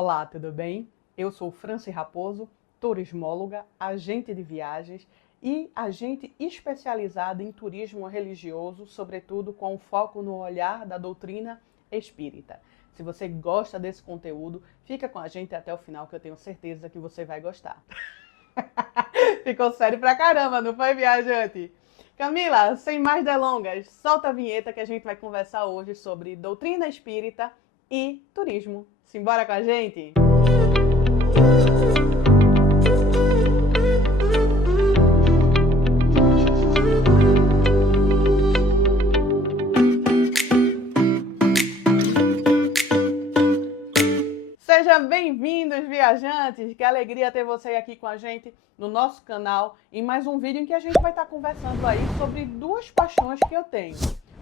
Olá, tudo bem? Eu sou Franci Raposo, turismóloga, agente de viagens e agente especializada em turismo religioso, sobretudo com foco no olhar da doutrina espírita. Se você gosta desse conteúdo, fica com a gente até o final que eu tenho certeza que você vai gostar. Ficou sério pra caramba, não foi, viajante? Camila, sem mais delongas, solta a vinheta que a gente vai conversar hoje sobre doutrina espírita e turismo. Simbora com a gente? Sejam bem-vindos, viajantes! Que alegria ter você aqui com a gente no nosso canal em mais um vídeo em que a gente vai estar conversando aí sobre duas paixões que eu tenho.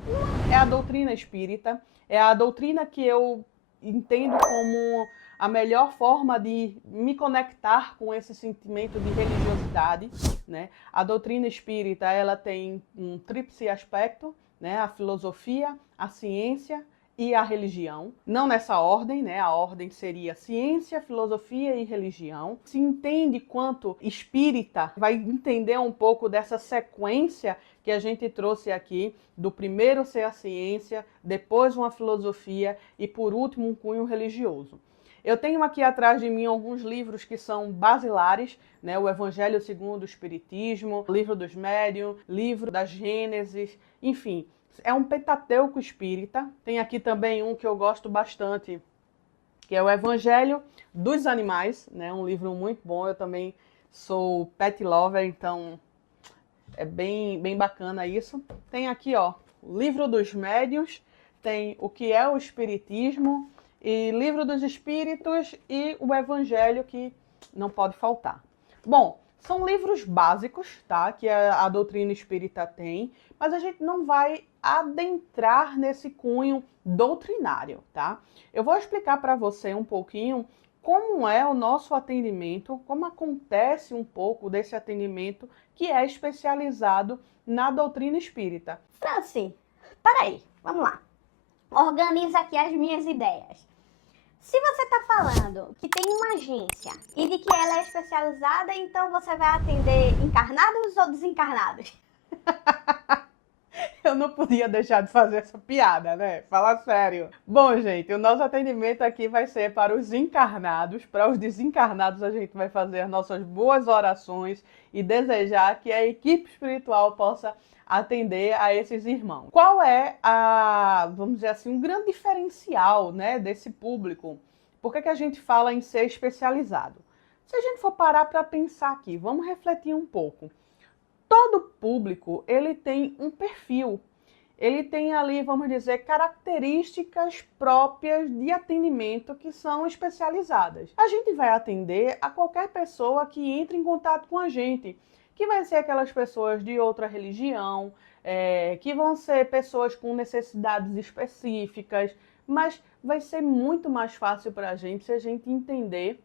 Uma é a doutrina espírita, é a doutrina que eu entendo como a melhor forma de me conectar com esse sentimento de religiosidade, né? A doutrina espírita, ela tem um tríplice aspecto, né? A filosofia, a ciência e a religião. Não nessa ordem, né? A ordem seria ciência, filosofia e religião. Se entende quanto espírita, vai entender um pouco dessa sequência que a gente trouxe aqui, do primeiro ser a ciência, depois uma filosofia e por último um cunho religioso. Eu tenho aqui atrás de mim alguns livros que são basilares, né? O Evangelho segundo o Espiritismo, o Livro dos Médiuns, Livro da Gênesis, enfim. É um Pentateuco espírita. Tem aqui também um que eu gosto bastante, que é o Evangelho dos Animais, né? Um livro muito bom. Eu também sou pet lover, então é bem bacana isso. Tem aqui, ó, o Livro dos Médiuns, tem o que é o Espiritismo, e Livro dos Espíritos e o Evangelho, que não pode faltar. Bom, são livros básicos, tá? Que a doutrina espírita tem, mas a gente não vai adentrar nesse cunho doutrinário, tá? Eu vou explicar para você um pouquinho como é o nosso atendimento, como acontece um pouco desse atendimento que é especializado na doutrina espírita. Franci, peraí, vamos lá. Organiza aqui as minhas ideias. Se você está falando que tem uma agência e de que ela é especializada, então você vai atender encarnados ou desencarnados? Eu não podia deixar de fazer essa piada, né? Fala sério. Bom, gente, o nosso atendimento aqui vai ser para os encarnados. Para os desencarnados, a gente vai fazer as nossas boas orações e desejar que a equipe espiritual possa atender a esses irmãos. Qual é vamos dizer assim, um grande diferencial, né, desse público? Por que a gente fala em ser especializado? Se a gente for parar para pensar aqui, vamos refletir um pouco. Todo público, ele tem um perfil. Ele tem ali, vamos dizer, características próprias de atendimento que são especializadas. A gente vai atender a qualquer pessoa que entre em contato com a gente, que vai ser aquelas pessoas de outra religião, que vão ser pessoas com necessidades específicas, mas vai ser muito mais fácil para a gente se a gente entender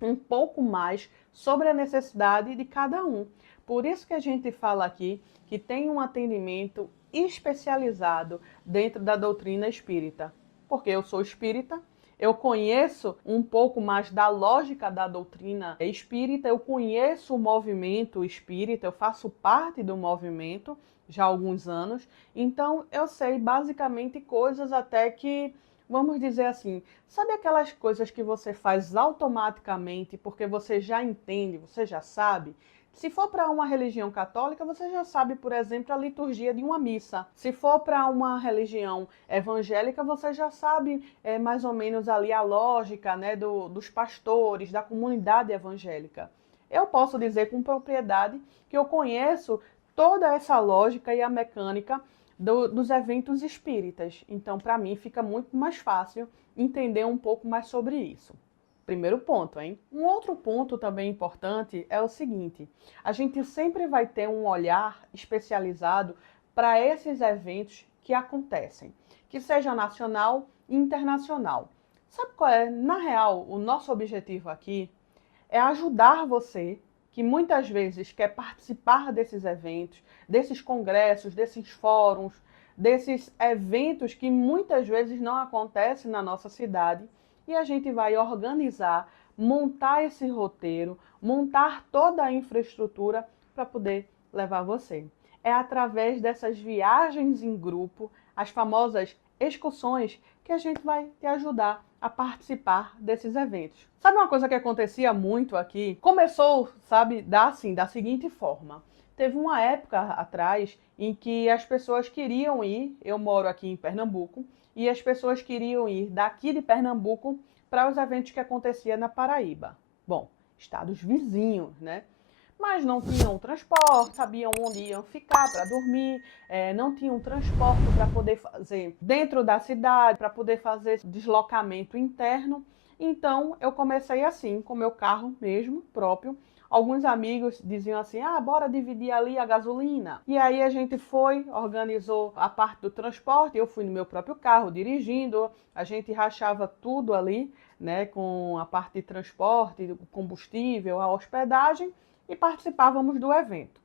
um pouco mais sobre a necessidade de cada um. Por isso que a gente fala aqui que tem um atendimento especializado dentro da doutrina espírita. Porque eu sou espírita, eu conheço um pouco mais da lógica da doutrina espírita, eu conheço o movimento espírita, eu faço parte do movimento já há alguns anos, então eu sei basicamente coisas até que, vamos dizer assim, sabe aquelas coisas que você faz automaticamente porque você já entende, você já sabe? Se for para uma religião católica, você já sabe, por exemplo, a liturgia de uma missa. Se for para uma religião evangélica, você já sabe mais ou menos ali a lógica, né, dos pastores, da comunidade evangélica. Eu posso dizer com propriedade que eu conheço toda essa lógica e a mecânica dos eventos espíritas. Então, para mim, fica muito mais fácil entender um pouco mais sobre isso. Primeiro ponto, hein? Um outro ponto também importante é o seguinte: a gente sempre vai ter um olhar especializado para esses eventos que acontecem, que seja nacional e internacional. Sabe qual é? Na real, o nosso objetivo aqui é ajudar você, que muitas vezes quer participar desses eventos, desses congressos, desses fóruns, desses eventos que muitas vezes não acontecem na nossa cidade, e a gente vai organizar, montar esse roteiro, montar toda a infraestrutura para poder levar você. É através dessas viagens em grupo, as famosas excursões, que a gente vai te ajudar a participar desses eventos. Sabe uma coisa que acontecia muito aqui? Começou, sabe, da seguinte forma. Teve uma época atrás em que as pessoas queriam ir, eu moro aqui em Pernambuco, e as pessoas queriam ir daqui de Pernambuco para os eventos que acontecia na Paraíba. Bom, estados vizinhos, né? Mas não tinham transporte, sabiam onde iam ficar para dormir, não tinham transporte para poder fazer dentro da cidade, para poder fazer deslocamento interno. Então eu comecei assim, com meu carro mesmo, próprio. Alguns amigos diziam assim, bora dividir ali a gasolina. E aí a gente foi, organizou a parte do transporte, eu fui no meu próprio carro dirigindo, a gente rachava tudo ali, né, com a parte de transporte, o combustível, a hospedagem, e participávamos do evento.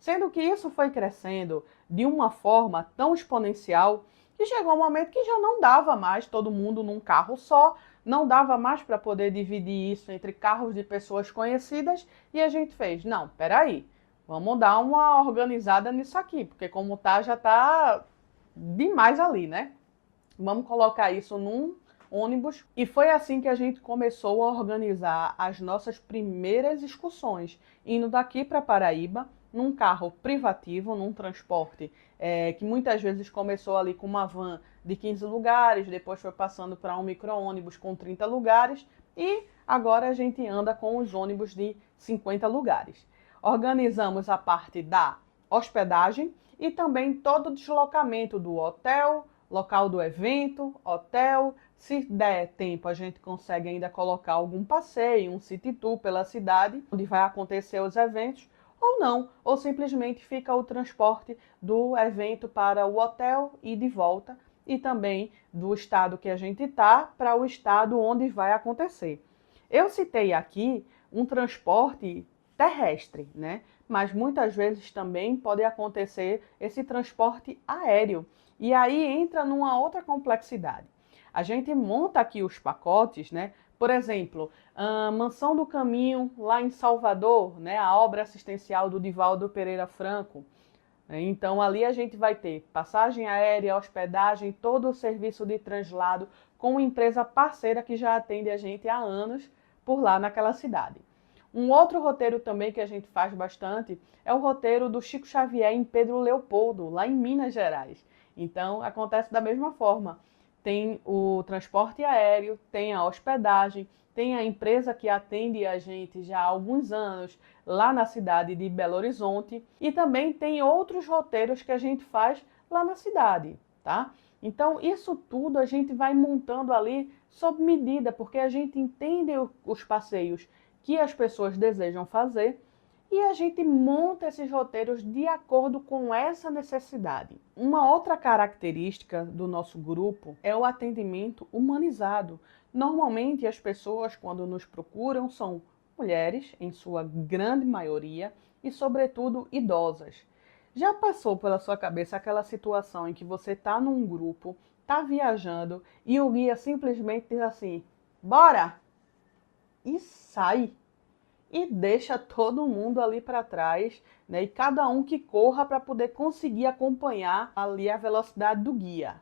Sendo que isso foi crescendo de uma forma tão exponencial que chegou um momento que já não dava mais todo mundo num carro só, não dava mais para poder dividir isso entre carros de pessoas conhecidas, e a gente fez, não, peraí, vamos dar uma organizada nisso aqui, porque como tá, já tá demais ali, né? Vamos colocar isso num ônibus. E foi assim que a gente começou a organizar as nossas primeiras excursões, indo daqui para Paraíba, num carro privativo, num transporte que muitas vezes começou ali com uma van de 15 lugares, depois foi passando para um micro-ônibus com 30 lugares e agora a gente anda com os ônibus de 50 lugares. Organizamos a parte da hospedagem e também todo o deslocamento do hotel, local do evento, hotel. Se der tempo, a gente consegue ainda colocar algum passeio, um city tour pela cidade, onde vai acontecer os eventos, ou não, ou simplesmente fica o transporte do evento para o hotel e de volta, e também do estado que a gente está para o estado onde vai acontecer. Eu citei aqui um transporte terrestre, né? Mas muitas vezes também pode acontecer esse transporte aéreo. E aí entra numa outra complexidade. A gente monta aqui os pacotes, né? Por exemplo, a Mansão do Caminho, lá em Salvador, né? A obra assistencial do Divaldo Pereira Franco. Então, ali a gente vai ter passagem aérea, hospedagem, todo o serviço de translado com uma empresa parceira que já atende a gente há anos por lá naquela cidade. Um outro roteiro também que a gente faz bastante é o roteiro do Chico Xavier em Pedro Leopoldo, lá em Minas Gerais. Então, acontece da mesma forma. Tem o transporte aéreo, tem a hospedagem, tem a empresa que atende a gente já há alguns anos lá na cidade de Belo Horizonte e também tem outros roteiros que a gente faz lá na cidade, tá? Então, isso tudo a gente vai montando ali sob medida, porque a gente entende os passeios que as pessoas desejam fazer e a gente monta esses roteiros de acordo com essa necessidade. Uma outra característica do nosso grupo é o atendimento humanizado. Normalmente as pessoas, quando nos procuram, são mulheres, em sua grande maioria, e sobretudo idosas. Já passou pela sua cabeça aquela situação em que você está num grupo, está viajando e o guia simplesmente diz assim, bora! E sai! E deixa todo mundo ali para trás, né? E cada um que corra para poder conseguir acompanhar ali a velocidade do guia.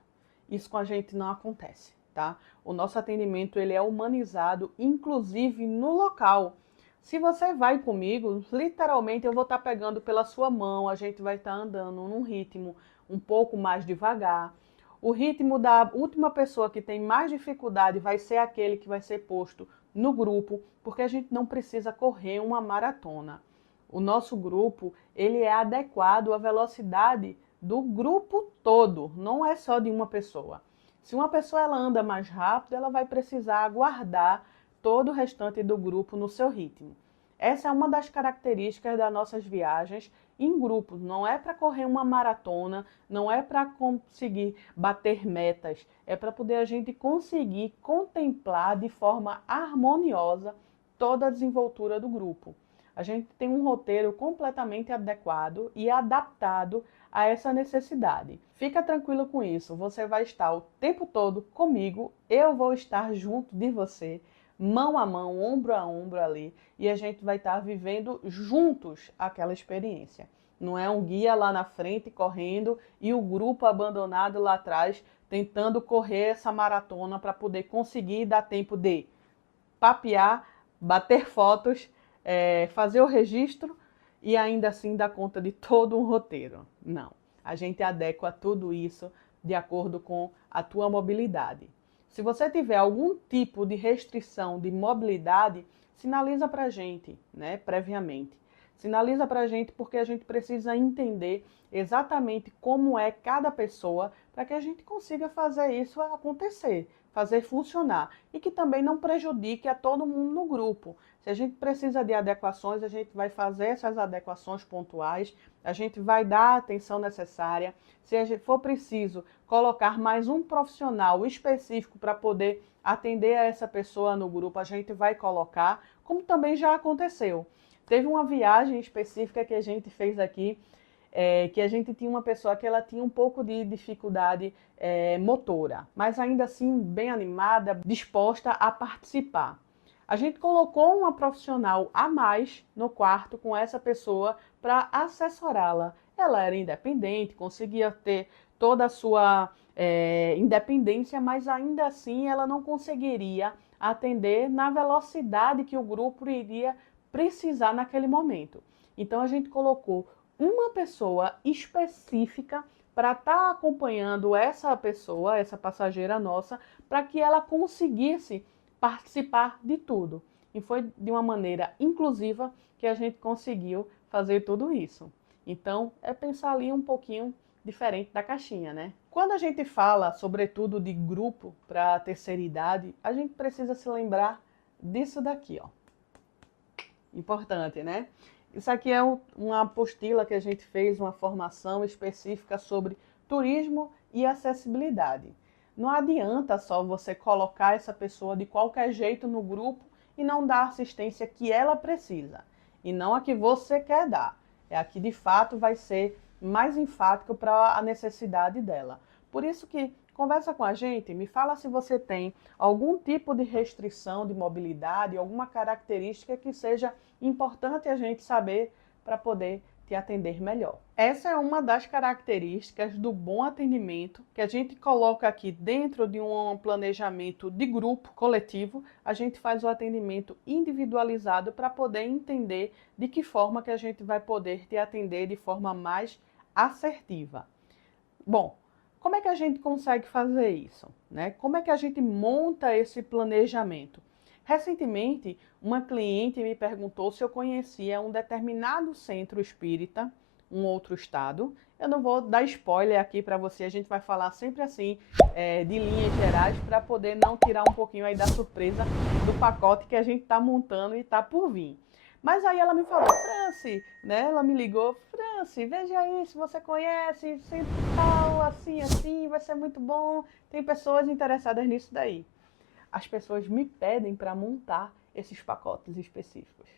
Isso com a gente não acontece, tá? O nosso atendimento ele é humanizado, inclusive no local. Se você vai comigo, literalmente eu vou estar pegando pela sua mão, a gente vai estar andando num ritmo um pouco mais devagar. O ritmo da última pessoa que tem mais dificuldade vai ser aquele que vai ser posto no grupo, porque a gente não precisa correr uma maratona. O nosso grupo, ele é adequado à velocidade do grupo todo, não é só de uma pessoa. Se uma pessoa ela anda mais rápido, ela vai precisar aguardar todo o restante do grupo no seu ritmo. Essa é uma das características das nossas viagens em grupo. Não é para correr uma maratona, não é para conseguir bater metas, é para poder a gente conseguir contemplar de forma harmoniosa toda a desenvoltura do grupo. A gente tem um roteiro completamente adequado e adaptado a essa necessidade. Fica tranquilo com isso, você vai estar o tempo todo comigo, eu vou estar junto de você, mão a mão, ombro a ombro ali, e a gente vai estar vivendo juntos aquela experiência. Não é um guia lá na frente correndo e o grupo abandonado lá atrás tentando correr essa maratona para poder conseguir dar tempo de papear, bater fotos, fazer o registro e ainda assim dar conta de todo um roteiro. Não, a gente adequa tudo isso de acordo com a tua mobilidade. Se você tiver algum tipo de restrição de mobilidade, sinaliza para a gente, né, previamente. Sinaliza para a gente porque a gente precisa entender exatamente como é cada pessoa para que a gente consiga fazer isso acontecer, fazer funcionar e que também não prejudique a todo mundo no grupo. Se a gente precisa de adequações, a gente vai fazer essas adequações pontuais, a gente vai dar a atenção necessária. Se a gente for preciso colocar mais um profissional específico para poder atender a essa pessoa no grupo, a gente vai colocar, como também já aconteceu. Teve uma viagem específica que a gente fez aqui, que a gente tinha uma pessoa que ela tinha um pouco de dificuldade motora, mas ainda assim bem animada, disposta a participar. A gente colocou uma profissional a mais no quarto com essa pessoa para assessorá-la. Ela era independente, conseguia ter toda a sua independência, mas ainda assim ela não conseguiria atender na velocidade que o grupo iria precisar naquele momento. Então a gente colocou uma pessoa específica para estar acompanhando essa pessoa, essa passageira nossa, para que ela conseguisse participar de tudo. E foi de uma maneira inclusiva que a gente conseguiu fazer tudo isso. Então, é pensar ali um pouquinho diferente da caixinha, né? Quando a gente fala, sobretudo, de grupo para a terceira idade, a gente precisa se lembrar disso daqui, ó. Importante, né? Isso aqui é uma apostila que a gente fez, uma formação específica sobre turismo e acessibilidade. Não adianta só você colocar essa pessoa de qualquer jeito no grupo e não dar a assistência que ela precisa. E não a que você quer dar. É a que de fato vai ser mais enfático para a necessidade dela. Por isso que conversa com a gente, me fala se você tem algum tipo de restrição de mobilidade, alguma característica que seja importante a gente saber para poder te atender melhor. Essa é uma das características do bom atendimento que a gente coloca aqui dentro de um planejamento de grupo coletivo. A gente faz o atendimento individualizado para poder entender de que forma que a gente vai poder te atender de forma mais assertiva. Bom, como é que a gente consegue fazer isso, né? Como é que a gente monta esse planejamento? Recentemente, uma cliente me perguntou se eu conhecia um determinado centro espírita, um outro estado. Eu não vou dar spoiler aqui para você, a gente vai falar sempre assim, de linhas gerais, para poder não tirar um pouquinho aí da surpresa do pacote que a gente está montando e está por vir. Mas aí ela me falou, Franci, né? Ela me ligou, Franci, veja aí se você conhece, centro tal, assim, vai ser muito bom. Tem pessoas interessadas nisso daí. As pessoas me pedem para montar esses pacotes específicos.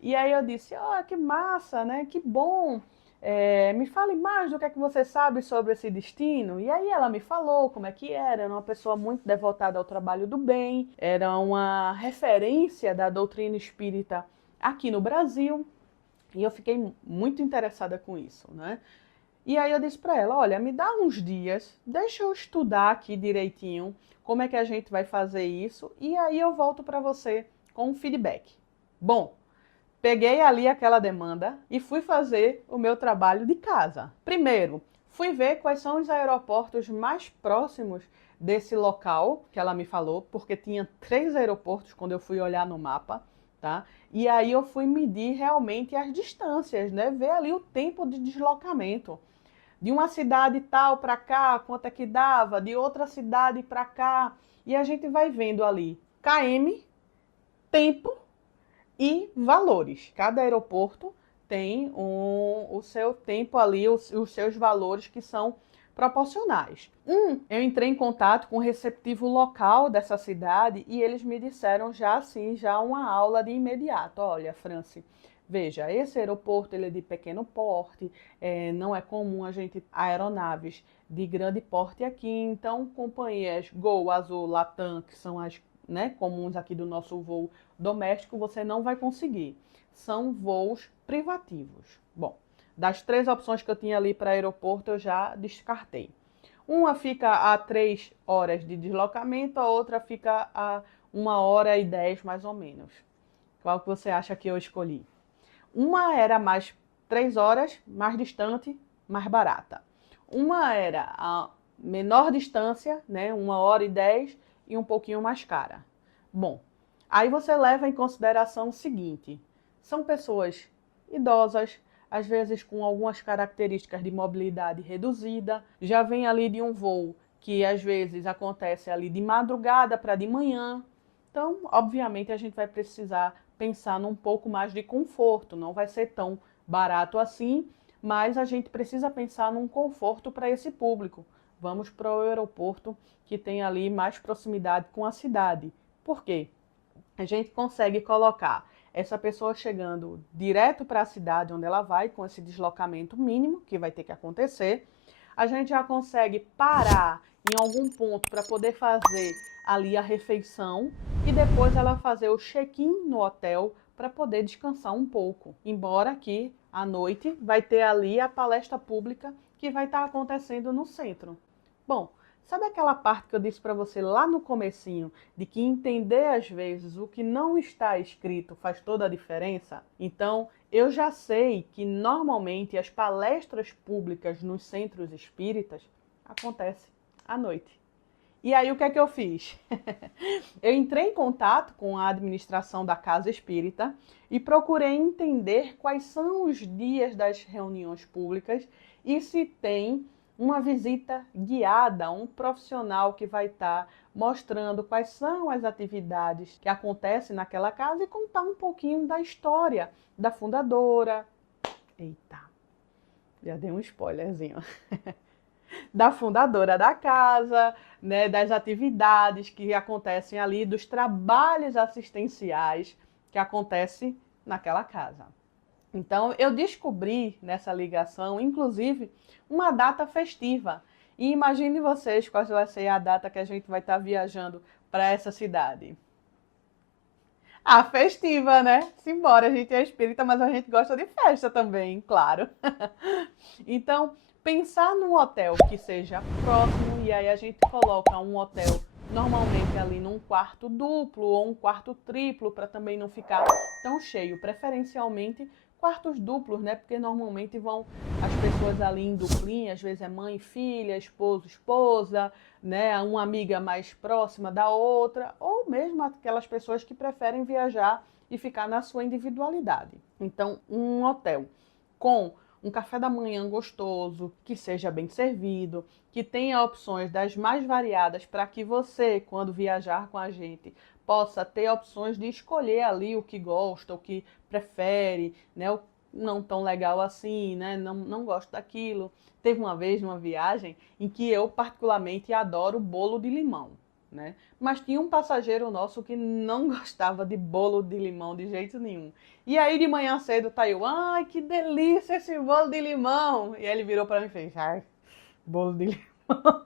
E aí eu disse, que massa, né? Que bom. Me fale mais do que é que você sabe sobre esse destino. E aí ela me falou como é que era uma pessoa muito devotada ao trabalho do bem, era uma referência da doutrina espírita aqui no Brasil. E eu fiquei muito interessada com isso, né? E aí eu disse para ela, olha, me dá uns dias, deixa eu estudar aqui direitinho como é que a gente vai fazer isso e aí eu volto para você com um feedback. Bom, peguei ali aquela demanda e fui fazer o meu trabalho de casa. Primeiro, fui ver quais são os aeroportos mais próximos desse local que ela me falou, porque tinha 3 aeroportos quando eu fui olhar no mapa, tá? E aí eu fui medir realmente as distâncias, né? Ver ali o tempo de deslocamento. De uma cidade tal para cá, quanto é que dava, de outra cidade para cá. E a gente vai vendo ali km, tempo e valores. Cada aeroporto tem o seu tempo ali, os seus valores que são proporcionais. Eu entrei em contato com o receptivo local dessa cidade e eles me disseram já assim, já uma aula de imediato. Olha, Franci, Veja, esse aeroporto ele é de pequeno porte, não é comum a gente aeronaves de grande porte aqui, então companhias Gol, Azul, Latam, que são as, né, comuns aqui do nosso voo doméstico, você não vai conseguir. São voos privativos. Bom, das 3 opções que eu tinha ali para aeroporto, eu já descartei. Uma fica a 3 horas de deslocamento, a outra fica a 1h10 mais ou menos. Qual que você acha que eu escolhi? Uma era mais 3 horas, mais distante, mais barata. Uma era a menor distância, né, 1h10 e um pouquinho mais cara. Bom, aí você leva em consideração o seguinte: são pessoas idosas, às vezes com algumas características de mobilidade reduzida, já vem ali de um voo que às vezes acontece ali de madrugada para de manhã. Então, obviamente, a gente vai precisar pensar num pouco mais de conforto, não vai ser tão barato assim, mas a gente precisa pensar num conforto para esse público. Vamos para o aeroporto que tem ali mais proximidade com a cidade. Por quê? A gente consegue colocar essa pessoa chegando direto para a cidade onde ela vai, com esse deslocamento mínimo que vai ter que acontecer. A gente já consegue parar em algum ponto para poder fazer ali a refeição e depois ela fazer o check-in no hotel para poder descansar um pouco. Embora aqui à noite vai ter ali a palestra pública que vai estar acontecendo no centro. Bom, sabe aquela parte que eu disse para você lá no comecinho, de que entender às vezes o que não está escrito faz toda a diferença? Então, eu já sei que normalmente as palestras públicas nos centros espíritas acontecem à noite. E aí o que é que eu fiz? Eu entrei em contato com a administração da Casa Espírita e procurei entender quais são os dias das reuniões públicas e se tem uma visita guiada, um profissional que vai estar mostrando quais são as atividades que acontecem naquela casa e contar um pouquinho da história da fundadora. Eita, já dei um spoilerzinho. Da fundadora da casa, né, das atividades que acontecem ali, dos trabalhos assistenciais que acontecem naquela casa. Então, eu descobri nessa ligação, inclusive, uma data festiva. E imagine vocês qual vai ser a data que a gente vai estar viajando para essa cidade. A festiva, né? Simbora, a gente é espírita, mas a gente gosta de festa também, claro. Então, pensar num hotel que seja próximo, e aí a gente coloca um hotel normalmente ali num quarto duplo ou um quarto triplo, para também não ficar tão cheio. Preferencialmente quartos duplos, né? Porque normalmente vão as pessoas ali em duplinha, às vezes é mãe, filha, esposo, esposa, né? Uma amiga mais próxima da outra, ou mesmo aquelas pessoas que preferem viajar e ficar na sua individualidade. Então, um hotel com um café da manhã gostoso, que seja bem servido, que tenha opções das mais variadas para que você, quando viajar com a gente, possa ter opções de escolher ali o que gosta, o que prefere, né? O não tão legal assim, né? Não gosto daquilo. Teve uma vez numa viagem em que eu particularmente adoro bolo de limão, né? Mas tinha um passageiro nosso que não gostava de bolo de limão de jeito nenhum. E aí de manhã cedo tá eu, ai, que delícia esse bolo de limão. E aí ele virou para mim e fez, ai, bolo de limão.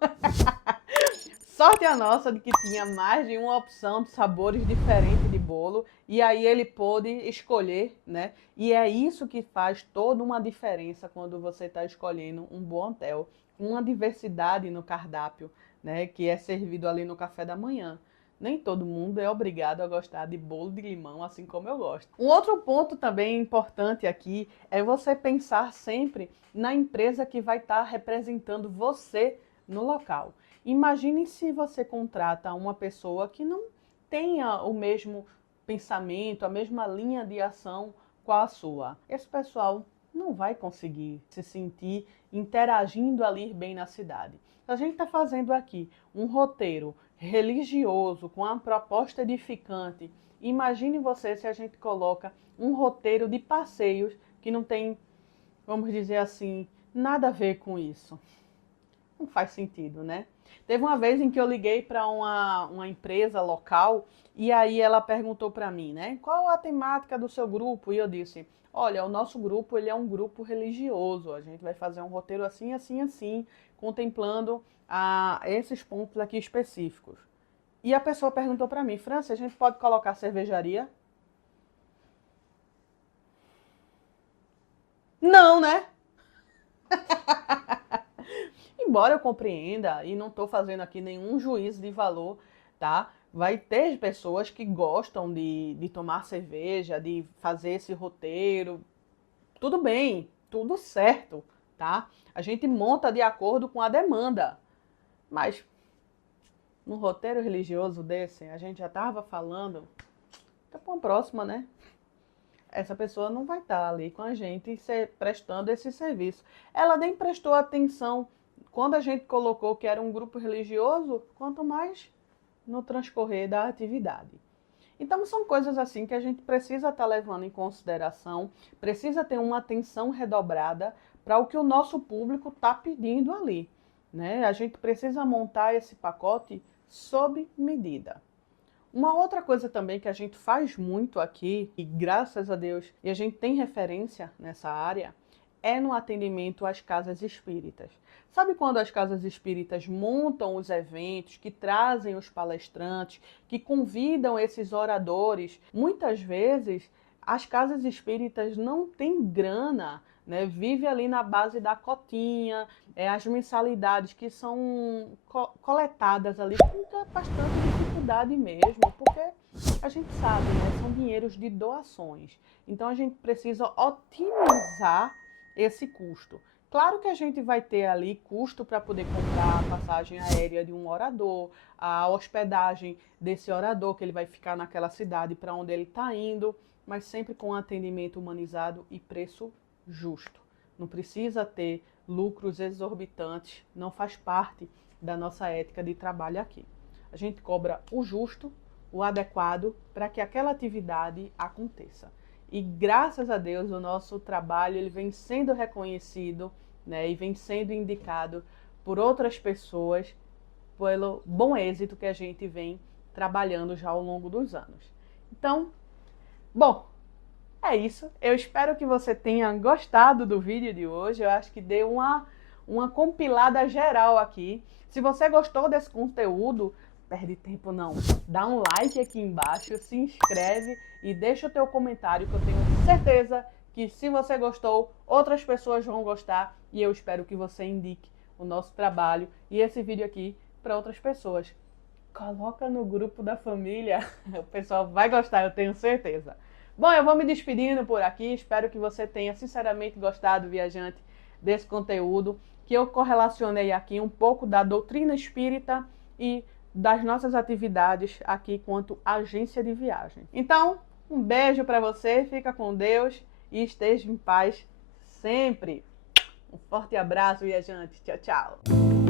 Sorte a nossa de que tinha mais de uma opção de sabores diferentes de bolo e aí ele pôde escolher, né? E é isso que faz toda uma diferença quando você está escolhendo um bom hotel, uma diversidade no cardápio, né? Que é servido ali no café da manhã. Nem todo mundo é obrigado a gostar de bolo de limão, assim como eu gosto. Um outro ponto também importante aqui é você pensar sempre na empresa que vai estar representando você no local. Imagine se você contrata uma pessoa que não tenha o mesmo pensamento, a mesma linha de ação com a sua. Esse pessoal não vai conseguir se sentir interagindo ali bem na cidade. A gente está fazendo aqui um roteiro religioso com uma proposta edificante. Imagine você se a gente coloca um roteiro de passeios que não tem, vamos dizer assim, nada a ver com isso. Não faz sentido, né? Teve uma vez em que eu liguei para uma empresa local e aí ela perguntou para mim, né? Qual a temática do seu grupo? E eu disse, olha, o nosso grupo ele é um grupo religioso. A gente vai fazer um roteiro assim, assim, assim, contemplando esses pontos aqui específicos. E a pessoa perguntou para mim, França, a gente pode colocar cervejaria? Não, né? Embora eu compreenda e não estou fazendo aqui nenhum juízo de valor, tá? Vai ter pessoas que gostam de tomar cerveja, de fazer esse roteiro. Tudo bem, tudo certo, tá? A gente monta de acordo com a demanda. Mas num roteiro religioso desse, a gente já estava falando, tá para uma próxima, né? Essa pessoa não vai estar ali com a gente prestando esse serviço. Ela nem prestou atenção quando a gente colocou que era um grupo religioso, quanto mais no transcorrer da atividade. Então são coisas assim que a gente precisa estar levando em consideração, precisa ter uma atenção redobrada para o que o nosso público está pedindo ali, né? A gente precisa montar esse pacote sob medida. Uma outra coisa também que a gente faz muito aqui, e graças a Deus, e a gente tem referência nessa área, é no atendimento às casas espíritas. Sabe quando as casas espíritas montam os eventos, que trazem os palestrantes, que convidam esses oradores? Muitas vezes as casas espíritas não têm grana, né? Vive ali na base da cotinha, as mensalidades que são coletadas ali com bastante dificuldade mesmo, porque a gente sabe, né? São dinheiros de doações. Então a gente precisa otimizar esse custo. Claro que a gente vai ter ali custo para poder comprar a passagem aérea de um orador, a hospedagem desse orador, que ele vai ficar naquela cidade para onde ele está indo, mas sempre com atendimento humanizado e preço justo. Não precisa ter lucros exorbitantes, não faz parte da nossa ética de trabalho aqui. A gente cobra o justo, o adequado para que aquela atividade aconteça. E graças a Deus o nosso trabalho ele vem sendo reconhecido, né, e vem sendo indicado por outras pessoas pelo bom êxito que a gente vem trabalhando já ao longo dos anos. Então, bom, é isso. Eu espero que você tenha gostado do vídeo de hoje. Eu acho que deu uma compilada geral aqui. Se você gostou desse conteúdo, perde tempo não. Dá um like aqui embaixo, se inscreve e deixa o teu comentário que eu tenho certeza que se você gostou, outras pessoas vão gostar e eu espero que você indique o nosso trabalho e esse vídeo aqui para outras pessoas. Coloca no grupo da família, o pessoal vai gostar, eu tenho certeza. Bom, eu vou me despedindo por aqui, espero que você tenha sinceramente gostado, viajante, desse conteúdo, que eu correlacionei aqui um pouco da doutrina espírita e das nossas atividades aqui quanto agência de viagem. Então, um beijo para você, fica com Deus e esteja em paz sempre. Um forte abraço, viajante. Tchau, tchau.